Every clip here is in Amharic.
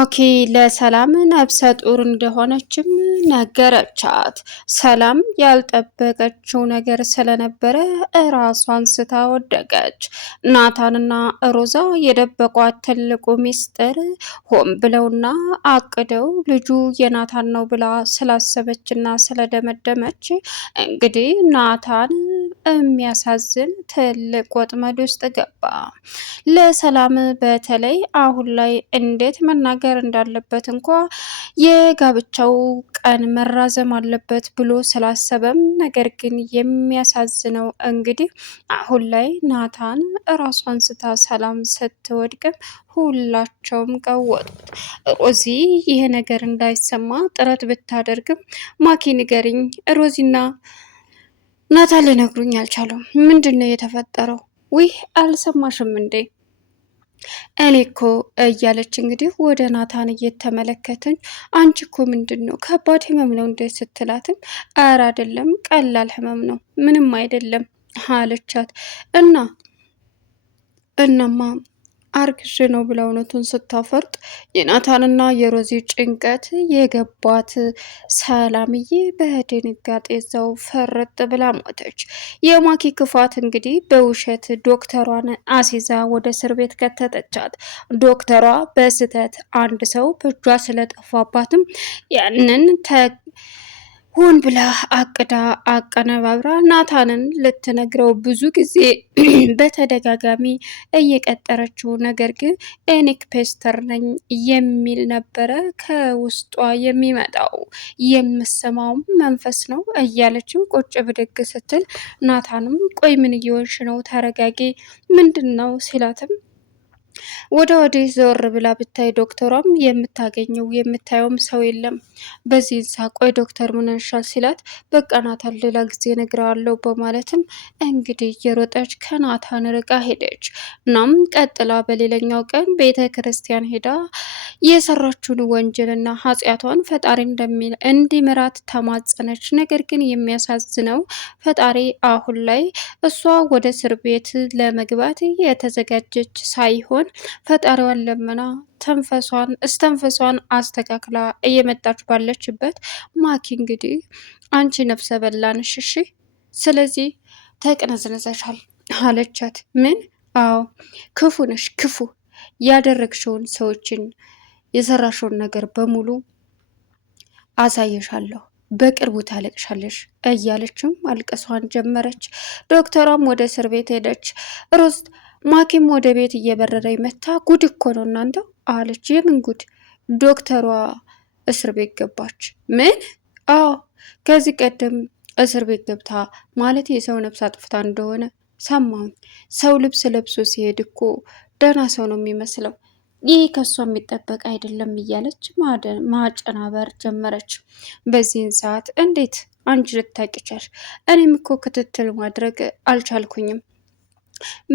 ማኪ ለሰላም ነፍሰ ጡር እንደሆነችም ነገረቻት። ሰላም ያልጠበቀችው ነገር ስለነበረ ራሷን ስታ ወደቀች። ናታንና ሮዛ የደበቋት ትልቁ ሚስጥር ሆን ብለውና አቅደው ልጁ የናታን ነው ብላ ስላሰበችና ስለደመደመች እንግዲህ ናታን የሚያሳዝን ትልቅ ወጥመድ ውስጥ ገባ። ለሰላም በተለይ አሁን ላይ እንዴት መናገር እንዳለበት እንኳ የጋብቻው ቀን መራዘም አለበት ብሎ ስላሰበም፣ ነገር ግን የሚያሳዝነው እንግዲህ አሁን ላይ ናታን ራሷን ስታ ሰላም ስትወድቅም ሁላቸውም ቀወጡት። ሮዚ ይሄ ነገር እንዳይሰማ ጥረት ብታደርግም ማኪ ንገሪኝ፣ ሮዚና ናታን ሊነግሩኝ አልቻሉም። ምንድን ነው የተፈጠረው? ውይ አልሰማሽም እንዴ? እኔ እኮ እያለች እንግዲህ ወደ ናታን እየተመለከትን አንቺ እኮ ምንድን ነው ከባድ ህመም ነው እንዴ ስትላትም፣ ኧረ አይደለም ቀላል ህመም ነው ምንም አይደለም አለቻት። እናማ አርግዤ ነው ብላ እውነቱን ስታፈርጥ የናታንና የሮዚ ጭንቀት የገባት ሰላምዬ በድንጋጤ እዛው ፈረጥ ብላ ሞተች። የማኪ ክፋት እንግዲህ በውሸት ዶክተሯን አሲዛ ወደ እስር ቤት ከተተቻት። ዶክተሯ በስህተት አንድ ሰው በእጇ ስለጠፋባትም ያንን ሆን ብላ አቅዳ አቀነባብራ ናታንን ልትነግረው ብዙ ጊዜ በተደጋጋሚ እየቀጠረችው፣ ነገር ግን ኤኒክ ፔስተር ነኝ የሚል ነበረ ከውስጧ የሚመጣው። የምሰማውም መንፈስ ነው እያለችው ቁጭ ብድግ ስትል፣ ናታንም ቆይ ምን እየሆንሽ ነው? ተረጋጊ፣ ምንድን ነው ሲላትም ወደ ወዲህ ዞር ብላ ብታይ ዶክተሯም የምታገኘው የምታየውም ሰው የለም። በዚህ ቆይ ዶክተር ምን ያሻል ሲላት፣ በቃ ናታን ሌላ ጊዜ እነግረዋለሁ በማለትም እንግዲህ የሮጠች ከናታን ርቃ ሄደች። እናም ቀጥላ በሌላኛው ቀን ቤተ ክርስቲያን ሄዳ የሰራችውን ወንጀልና ኃጢአቷን ፈጣሪ እንዲምራት ተማጸነች። ነገር ግን የሚያሳዝነው ፈጣሪ አሁን ላይ እሷ ወደ እስር ቤት ለመግባት የተዘጋጀች ሳይሆን ፈጣሪዋን ለመና እስተንፈሷን አስተካክላ እየመጣች ባለችበት ማኪ እንግዲህ አንቺ ነፍሰ በላንሽ፣ እሺ ስለዚህ ተቅነዝነዘሻል አለቻት። ምን? አዎ ክፉ ነሽ፣ ክፉ ያደረግሽውን ሰዎችን የሰራሽውን ነገር በሙሉ አሳየሻለሁ፣ በቅርቡ ታለቅሻለሽ እያለችም አልቀሷን ጀመረች። ዶክተሯም ወደ እስር ቤት ሄደች። ሮዝ ማኪም ወደ ቤት እየበረረ መታ። ጉድ እኮ ነው እናንተ አለች። የምን ጉድ? ዶክተሯ እስር ቤት ገባች። ምን? አዎ ከዚህ ቀደም እስር ቤት ገብታ ማለት የሰው ነፍስ አጥፍታ እንደሆነ ሰማሁኝ። ሰው ልብስ ለብሶ ሲሄድ እኮ ደህና ሰው ነው የሚመስለው፣ ይህ ከሷ የሚጠበቅ አይደለም እያለች ማጨናበር ጀመረች። በዚህን ሰዓት እንዴት አንቺ ልታውቂ ቻልሽ? እኔም እኮ ክትትል ማድረግ አልቻልኩኝም፣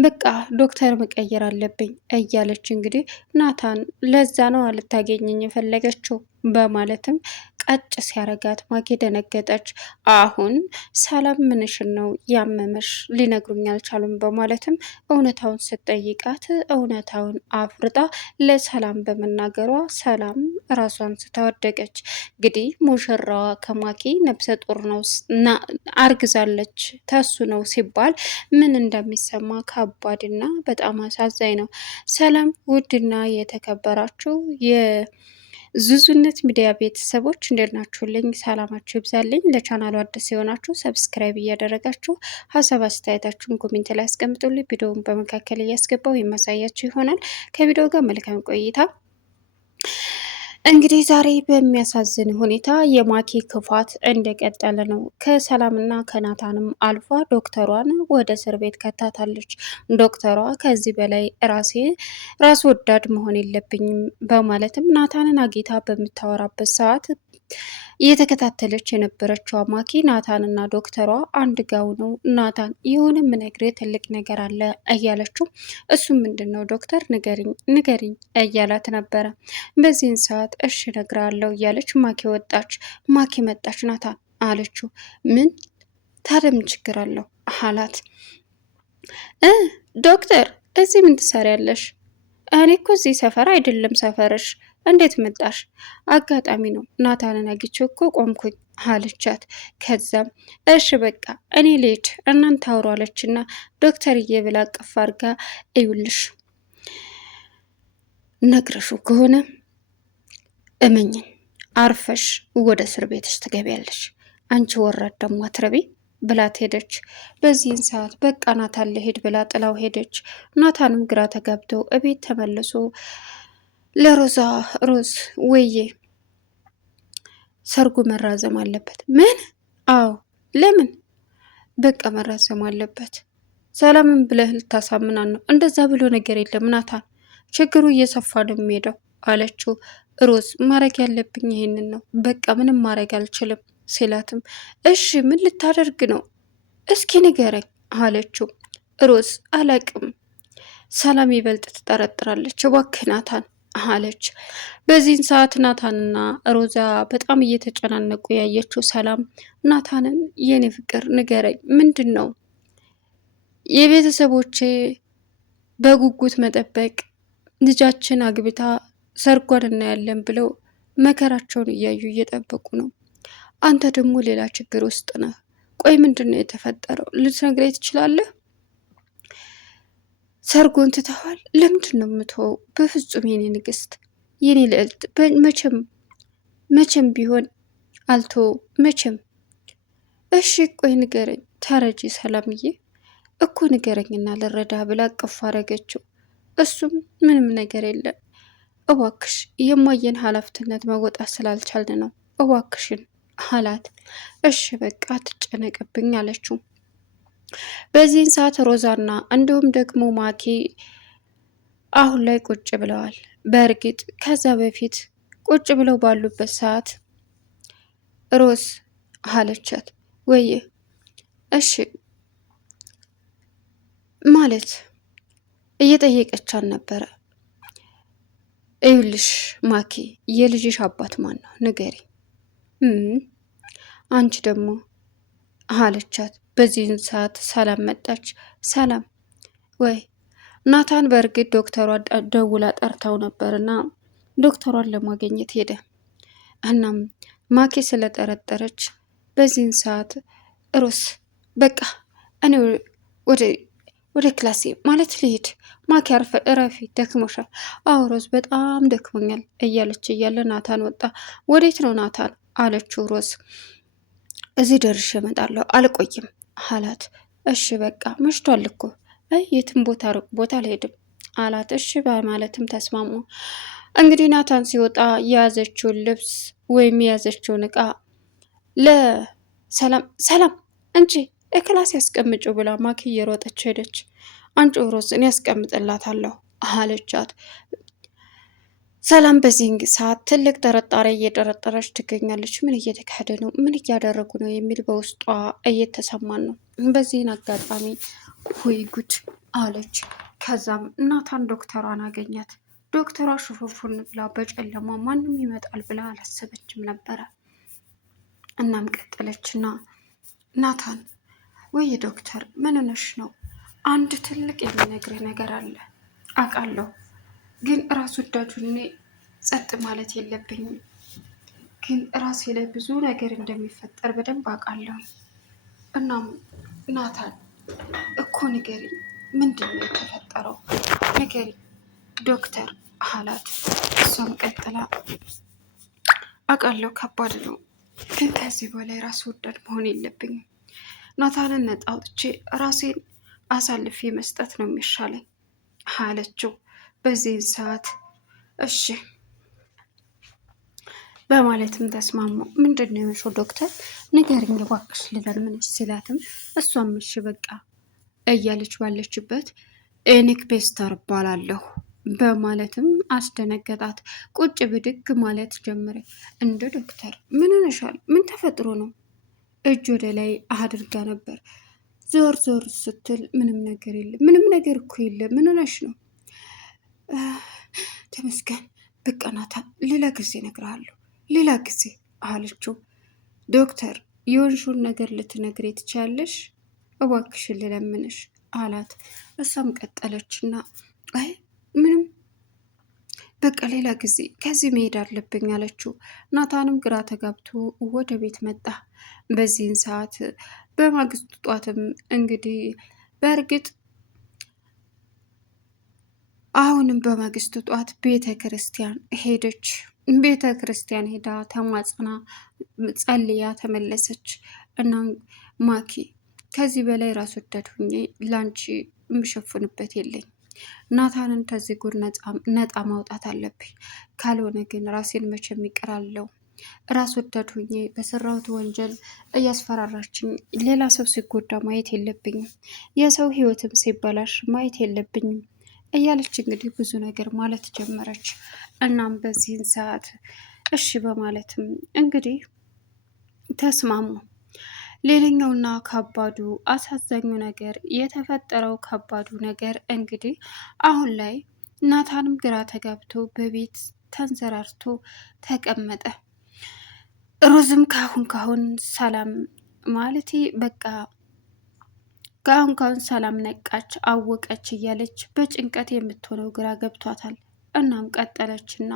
በቃ ዶክተር መቀየር አለብኝ እያለች እንግዲህ ናታን ለዛ ነው ልታገኘኝ የፈለገችው በማለትም ቀጭ ሲያረጋት ማኪ ደነገጠች። አሁን ሰላም ምንሽን ነው ያመመሽ? ሊነግሩኝ አልቻሉም በማለትም እውነታውን ስትጠይቃት እውነታውን አፍርጣ ለሰላም በመናገሯ ሰላም ራሷን ስታወደቀች። እንግዲህ ሙሽራዋ ከማኪ ነፍሰ ጡር ነው አርግዛለች ተሱ ነው ሲባል ምን እንደሚሰማ ከባድና በጣም አሳዛኝ ነው። ሰላም ውድና የተከበራችሁ ዙዙነት ሚዲያ ቤተሰቦች እንዴት ናችሁልኝ? ሰላማችሁ ይብዛልኝ። ለቻናሉ አዲስ የሆናችሁ ሰብስክራይብ እያደረጋችሁ ሀሳብ አስተያየታችሁን ኮሜንት ላይ አስቀምጡልኝ። ቪዲዮውን በመካከል እያስገባው የማሳያችሁ ይሆናል። ከቪዲዮ ጋር መልካም ቆይታ። እንግዲህ ዛሬ በሚያሳዝን ሁኔታ የማኪ ክፋት እንደቀጠለ ነው። ከሰላምና ከናታንም አልፋ ዶክተሯን ወደ እስር ቤት ከታታለች። ዶክተሯ ከዚህ በላይ ራስ ወዳድ መሆን የለብኝም በማለትም ናታንን አጌታ በምታወራበት ሰዓት እየተከታተለች የነበረችው ማኪ ናታንና ዶክተሯ አንድ ጋው ነው። ናታን የሆነ ምነግርህ ትልቅ ነገር አለ እያለችው፣ እሱም ምንድን ነው ዶክተር ንገሪኝ እያላት ነበረ። በዚህን ሰዓት እሺ እነግርሃለሁ እያለች ማኪ ወጣች። ማኪ መጣች። ናታን አለችው። ምን ታዲያ ምን ችግር አለው አላት። ዶክተር እዚህ ምን ትሰሪያለሽ? እኔ እኮ እዚህ ሰፈር አይደለም ሰፈርሽ፣ እንዴት መጣሽ? አጋጣሚ ነው ናታንን አግኝቼው እኮ ቆምኩኝ አለቻት። ከዛም እሺ በቃ እኔ ልሂድ እናንተ አውሩ አለችና ዶክተርዬ ብላ አቅፍ አድርጋ እዩልሽ ነግረሹ ከሆነ እመኝን አርፈሽ ወደ እስር ቤትሽ ትገቢያለሽ፣ አንቺ ወራዳ አትረቢ ብላት ሄደች። በዚህን ሰዓት በቃ ናታን ልሄድ ብላ ጥላው ሄደች። ናታንም ግራ ተጋብተው እቤት ተመልሶ ለሮዛ ሮዝ ወዬ ሰርጉ መራዘም አለበት። ምን? አዎ ለምን? በቃ መራዘም አለበት። ሰላምን ብለህ ልታሳምናን ነው? እንደዛ ብሎ ነገር የለም ናታን፣ ችግሩ እየሰፋ ነው የሚሄደው አለችው። ሮዝ ማድረግ ያለብኝ ይሄንን ነው፣ በቃ ምንም ማድረግ አልችልም ሲላትም እሺ ምን ልታደርግ ነው እስኪ ንገረኝ አለችው። ሮዝ አላቅም፣ ሰላም ይበልጥ ትጠረጥራለች፣ እባክህ ናታን አለች። በዚህን ሰዓት ናታንና ሮዛ በጣም እየተጨናነቁ ያየችው ሰላም ናታንን የኔ ፍቅር ንገረኝ፣ ምንድን ነው የቤተሰቦቼ በጉጉት መጠበቅ ልጃችን አግብታ ሰርጓን እናያለን ብለው መከራቸውን እያዩ እየጠበቁ ነው። አንተ ደግሞ ሌላ ችግር ውስጥ ነህ። ቆይ ምንድን ነው የተፈጠረው? ልትነግረኝ ትችላለህ? ሰርጎን ትተዋል? ለምንድን ነው የምትወው? በፍጹም የኔ ንግስት፣ የኔ ልዕልት፣ መቼም ቢሆን አልተወው መቼም። እሺ ቆይ ንገረኝ፣ ተረጂ ሰላምዬ እኮ ንገረኝና ልረዳ ብላ አቅፍ አረገችው። እሱም ምንም ነገር የለም እባክሽ የማየን ኃላፊነት መወጣት ስላልቻልን ነው እባክሽን አላት። እሺ በቃ ትጨነቅብኝ አለችው። በዚህን ሰዓት ሮዛና እንዲሁም ደግሞ ማኪ አሁን ላይ ቁጭ ብለዋል። በእርግጥ ከዛ በፊት ቁጭ ብለው ባሉበት ሰዓት ሮዝ አለቻት፣ ወይ እሺ ማለት እየጠየቀቻት ነበረ። እዩልሽ ማኪ የልጅሽ አባት ማን ነው ንገሪ። አንቺ ደግሞ አለቻት። በዚህን ሰዓት ሰላም መጣች። ሰላም ወይ ናታን በእርግጥ ዶክተሯ ደውላ ጠርታው ነበርና ዶክተሯን ለማግኘት ሄደ። እናም ማኪ ስለጠረጠረች በዚህን ሰዓት ሮስ በቃ እኔ ወደ ክላሴ ማለት ልሄድ፣ ማኪ እረፊ ደክሞሻል። አዎ ሮዝ በጣም ደክሞኛል እያለች እያለ ናታን ወጣ። ወዴት ነው ናታን አለችው ሮዝ። እዚህ ደርሼ እመጣለሁ አልቆይም አላት። እሺ በቃ መሽቷል እኮ የትም ሩቅ ቦታ አልሄድም አላት። እሺ በማለትም ተስማሙ። እንግዲህ ናታን ሲወጣ የያዘችውን ልብስ ወይም የያዘችውን እቃ ለሰላም እንጂ ክላስ ያስቀምጪው ብላ ማኪ እየሮጠች ሄደች። አንቺ ሮዝ እኔ ያስቀምጥላታለሁ አለቻት። ሰላም በዚህን ሰዓት ትልቅ ጥርጣሬ እየጠረጠረች ትገኛለች። ምን እየተካሄደ ነው? ምን እያደረጉ ነው? የሚል በውስጧ እየተሰማን ነው። በዚህን አጋጣሚ ወይ ጉድ አለች። ከዛም ናታን ዶክተሯን አገኛት። ዶክተሯ ሹፉፉን ብላ በጨለማ ማንም ይመጣል ብላ አላሰበችም ነበረ። እናም ቀጠለችና ናታን ወይ ዶክተር ምን ሆነሽ ነው? አንድ ትልቅ የሚነግርህ ነገር አለ አውቃለሁ፣ ግን ራስ ወዳዱኔ ጸጥ ማለት የለብኝም። ግን ራሴ ላይ ብዙ ነገር እንደሚፈጠር በደንብ አውቃለሁ። እናም ናታን እኮ ንገሪ፣ ምንድን ነው የተፈጠረው? ንገሪ ዶክተር አላት። እሷም ቀጥላ አውቃለሁ ከባድ ነው፣ ግን ከዚህ በላይ ራስ ወዳድ መሆን የለብኝም። ናታንን ነፃ አውጥቼ ራሴን አሳልፌ መስጠት ነው የሚሻለኝ አለችው። በዚህን ሰዓት እሺ በማለትም ተስማሙ። ምንድን ነው የሆንሽው ዶክተር ንገሪኝ እባክሽ ልለምንሽ ሲላትም እሷም እሺ በቃ እያለች ባለችበት ኤኒክ ፔስተር እባላለሁ በማለትም አስደነገጣት። ቁጭ ብድግ ማለት ጀመረ። እንደ ዶክተር ምን ሆነሻል? ምን ተፈጥሮ ነው? እጅ ወደ ላይ አድርጋ ነበር። ዞር ዞር ስትል ምንም ነገር የለም። ምንም ነገር እኮ የለም። ምን ሆነሽ ነው? ተመስገን በቃ ናታን ሌላ ጊዜ እነግርሃለሁ፣ ሌላ ጊዜ አለችው። ዶክተር የሆንሽውን ነገር ልትነግሬ ትችያለሽ? እባክሽን ልለምንሽ አላት። እሷም ቀጠለችና አይ ምንም በቃ ሌላ ጊዜ ከዚህ መሄድ አለብኝ አለችው። ናታንም ግራ ተጋብቶ ወደ ቤት መጣ። በዚህን ሰዓት በማግስቱ ጧትም እንግዲህ በእርግጥ አሁንም በማግስቱ ጧት ቤተ ክርስቲያን ሄደች። ቤተ ክርስቲያን ሄዳ ተማጽና ጸልያ ተመለሰች። እናም ማኪ ከዚህ በላይ ራስ ወዳድ ሁኜ ላንቺ የምሸፍንበት የለኝ። ናታንን ከዚህ ጉድ ነጣ ማውጣት አለብኝ። ካልሆነ ግን ራሴን መቼም ይቀራለው። ራስ ወዳድ ሁኜ በሰራሁት ወንጀል እያስፈራራችኝ ሌላ ሰው ሲጎዳ ማየት የለብኝም። የሰው ሕይወትም ሲበላሽ ማየት የለብኝም እያለች እንግዲህ ብዙ ነገር ማለት ጀመረች። እናም በዚህን ሰዓት እሺ በማለትም እንግዲህ ተስማሙ። ሌላኛውና ከባዱ አሳዛኙ ነገር የተፈጠረው ከባዱ ነገር እንግዲህ አሁን ላይ ናታንም ግራ ተጋብቶ በቤት ተንዘራርቶ ተቀመጠ። ሮዝም ካሁን ሰላም ማለቴ በቃ ካሁን ሰላም ነቃች አወቀች እያለች በጭንቀት የምትሆነው ግራ ገብቷታል። እናም ቀጠለችና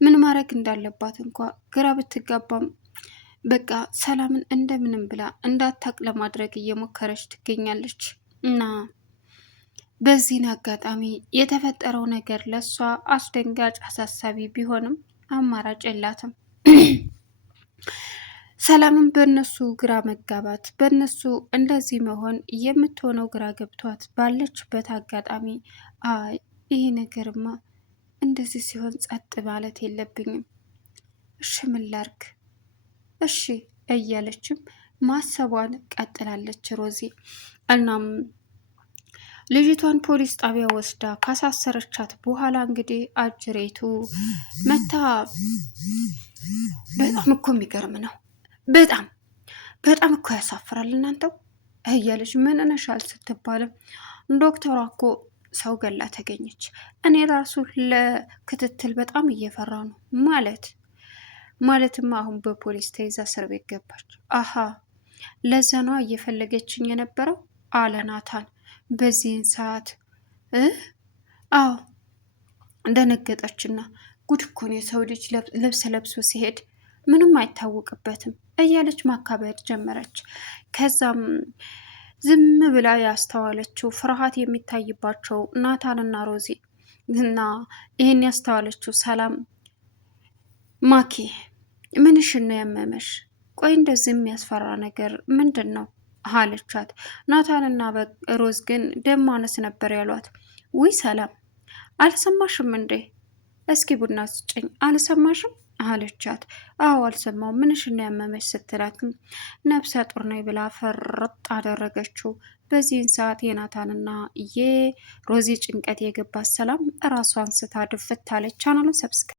ምን ማድረግ እንዳለባት እንኳ ግራ ብትጋባም በቃ ሰላምን እንደምንም ብላ እንዳታቅ ለማድረግ እየሞከረች ትገኛለች። እና በዚህን አጋጣሚ የተፈጠረው ነገር ለሷ አስደንጋጭ አሳሳቢ ቢሆንም አማራጭ የላትም። ሰላምን በእነሱ ግራ መጋባት በእነሱ እንደዚህ መሆን የምትሆነው ግራ ገብቷት ባለችበት አጋጣሚ አይ ይህ ነገርማ እንደዚህ ሲሆን ጸጥ ማለት የለብኝም፣ እሺ ምን ላድርግ እሺ እያለችም ማሰቧን ቀጥላለች ሮዚ። እናም ልጅቷን ፖሊስ ጣቢያ ወስዳ ካሳሰረቻት በኋላ እንግዲህ አጅሬቱ መታ በጣም እኮ የሚገርም ነው በጣም እኮ ያሳፍራል እናንተው እያለች ምን ነሻል ስትባልም ዶክተሯ እኮ ሰው ገላ ተገኘች። እኔ ራሱ ለክትትል በጣም እየፈራ ነው ማለትም አሁን በፖሊስ ተይዛ እስር ቤት ገባች። አሃ ለዘኗ እየፈለገችኝ የነበረው አለ ናታን። በዚህን ሰዓት አዎ ደነገጠችና ጉድ እኮ ነው የሰው ልጅ ልብስ ለብሶ ሲሄድ ምንም አይታወቅበትም እያለች ማካበድ ጀመረች። ከዛም ዝም ብላ ያስተዋለችው ፍርሃት የሚታይባቸው ናታንና ሮዚ እና ይህን ያስተዋለችው ሰላም ማኪ ምንሽን ነው ያመመሽ? ቆይ እንደዚህ የሚያስፈራ ነገር ምንድን ነው አለቻት። ናታንና ሮዝ ግን ደም ማነስ ነበር ያሏት። ውይ ሰላም አልሰማሽም እንዴ? እስኪ ቡና ስጭኝ። አልሰማሽም አለቻት። አዎ አልሰማው ምንሽን ነው ያመመሽ ስትላትም ነፍሰ ጡር ነኝ ብላ ፈርጥ አደረገችው። በዚህን ሰዓት የናታንና የሮዚ ጭንቀት የገባት ሰላም ራሷን ስታ ድፍት አለች። ቻናሉን ሰብስክራይብ